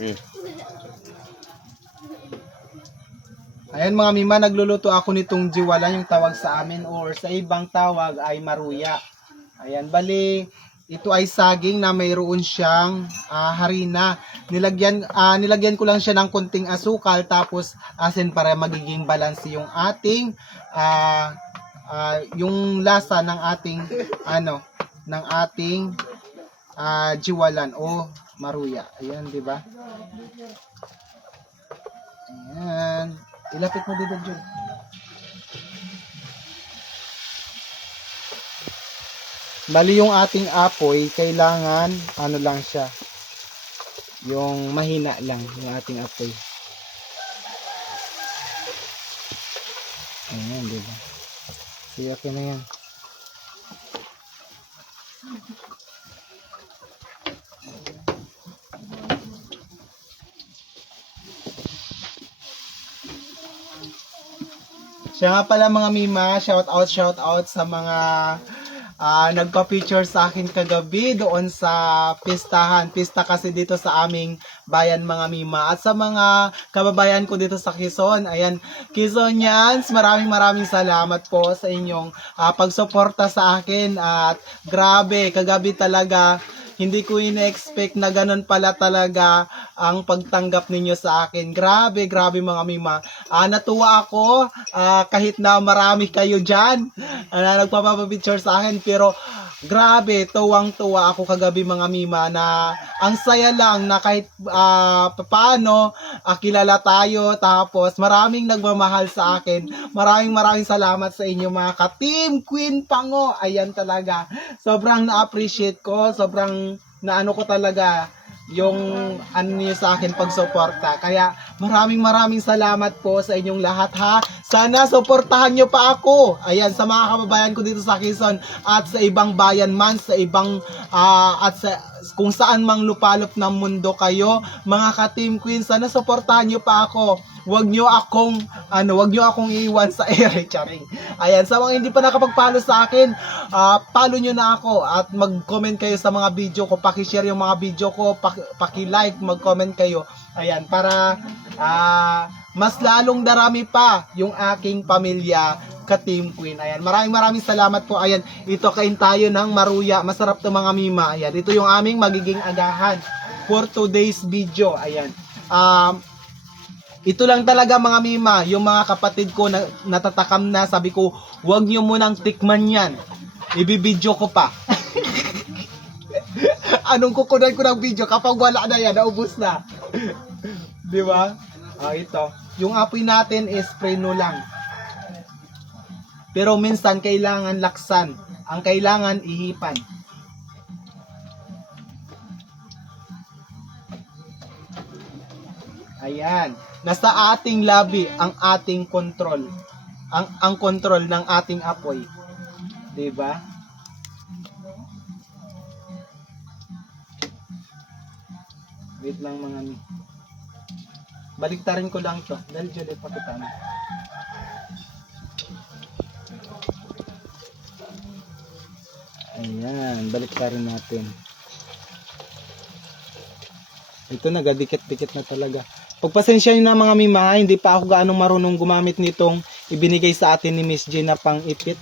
Hmm. Ayan mga mima, nagluluto ako nitong jiwala, yung tawag sa amin, or sa ibang tawag ay maruya. Ayan, bali, ito ay saging na mayroon siyang harina. Nilagyan ko lang siya ng konting asukal, tapos asin para magiging balanse yung ating, yung lasa ng ating, ng ating jiwalan o maruya. Ayan, di ba? Ayan. Ilapit mo dito, Jun. Bali yung ating apoy, kailangan, lang siya. Yung mahina lang, yung ating apoy. Ayan, diba? So, okay na yan. Siya nga pala mga mima, shout out sa mga nagpa-picture sa akin kagabi doon sa pistahan. Pista kasi dito sa aming bayan mga mima. At sa mga kababayan ko dito sa Quezon, ayan, Quezonians, maraming salamat po sa inyong pagsuporta sa akin. At grabe, kagabi talaga, hindi ko ina-expect na ganun pala talaga ang pagtanggap ninyo sa akin. Grabe mga mima. Natuwa ako kahit na marami kayo dyan na nagpapapicture sa akin. Pero grabe, tuwang-tuwa ako kagabi mga mima na ang saya lang na kahit paano kilala tayo. Tapos maraming nagmamahal sa akin. Maraming salamat sa inyo mga ka-Team Queen Pango. Ayan talaga. Sobrang na-appreciate ko. Sobrang naano ko talaga yung niyo sa akin pagsuporta. Kaya maraming salamat po sa inyong lahat ha. Sana suportahan nyo pa ako. Ayan, sa mga kababayan ko dito sa Quezon at sa ibang bayan man, sa ibang at sa kung saan mang lupalop ng mundo kayo, mga ka-Team Queen, sana suportahan nyo pa ako. Wag nyo akong iiwan sa ere, charing. Ayan, sa mga hindi pa nakapag-follow sa akin, follow nyo na ako at mag-comment kayo sa mga video ko, paki-share yung mga video ko, paki-like, mag-comment kayo. Ayan, para mas lalong darami pa yung aking pamilya ka-Team Queen. Ayan, maraming salamat po. Ayan, ito kain tayo ng maruya. Masarap to mga mima. Ayan, ito yung aming magiging agahan for today's video. Ayan. Ito lang talaga mga mima, yung mga kapatid ko na natatakam na, sabi ko, huwag nyo munang tikman yan. Ibibidyo ko pa. Anong kukunan ko ng video kapag wala na yan, naubos na. Di ba? Ito. Yung apoy natin is preno lang. Pero minsan kailangan laksan. Ang kailangan ihipan. Ayan. Nasa ating labi ang ating control. Ang control ng ating apoy. 'Di ba? Wait lang mga ni. Baliktarin ko lang 'to. Dahil dyan pakita mo. Ayan, baliktarin natin. Ito nagadikit-dikit na talaga. Pagpasensya nyo na mga mima, hindi pa ako gaano marunong gumamit nitong ibinigay sa atin ni Miss J na pang-ipit.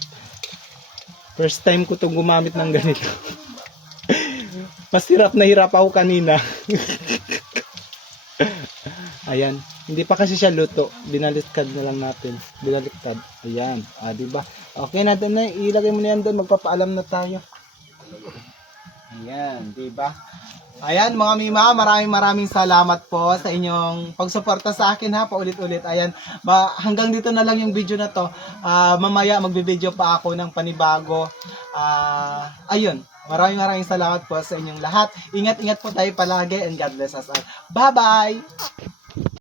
First time ko itong gumamit ng ganito. Mas hirap na hirap ako kanina. Ayan, hindi pa kasi siya luto. Binaliktad na lang natin. Binaliktad. Ayan, diba? Okay na doon na, ilagay mo na yan doon, magpapaalam na tayo. Ayan, diba? Ayan mga mima, maraming salamat po sa inyong pagsuporta sa akin ha, paulit-ulit. Ayan, hanggang dito na lang yung video na to. Mamaya magbe-video pa ako ng panibago. Ayun, maraming salamat po sa inyong lahat. Ingat po tayo palagi and God bless us all. Bye-bye!